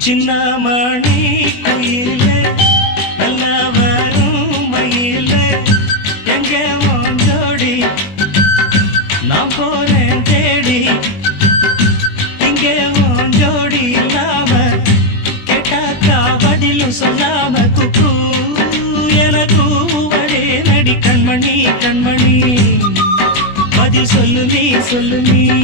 சின்னமணி குயில நல்ல வரும் மயில எங்க ஜோடி நான் போறேன் தேடி இங்க ஜோடி இல்லாம கேட்டாக்கா பதிலும் சொல்லாம குக்கு என கூவடே நடி கண்மணி கண்மணி பதில் சொல்லு நீ